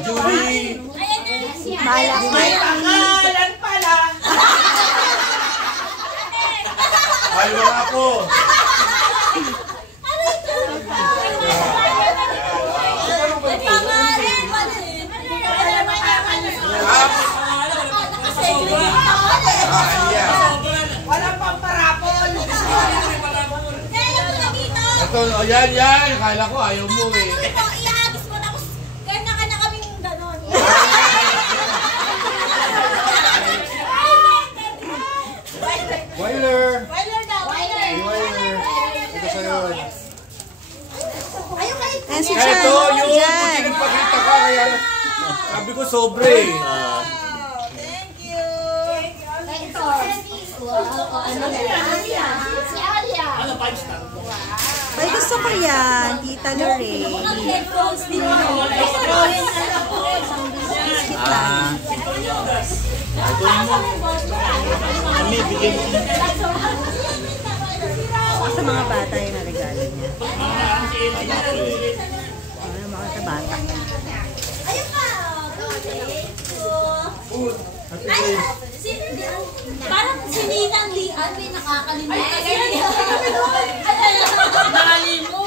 Julie. Malaki. May pangalan pala. Ay, wala po. Walang pamparapon. Ito, yan. Kala ko ayaw mo eh. Iahagis mo tapos kanya-kanya kaming ganon. Weiler. Weiler daw, Weiler. Weiler. Ito sa'yo. Ayun kayo. Ayan si Ito, Chan. yung Dyan. puti nagpakita ka. Kaya sabi ko sobre eh. Thank you. Ano si Alia. Ano, 5-star? Ay, gusto ko yan. Tita Lorraine. Headphones din mo. Sa mga bata yung regalo niya. Ano mga sa bata. Ayun pa. Ay, parang si Ninang Lian may nakakalimutan. Ay, mo.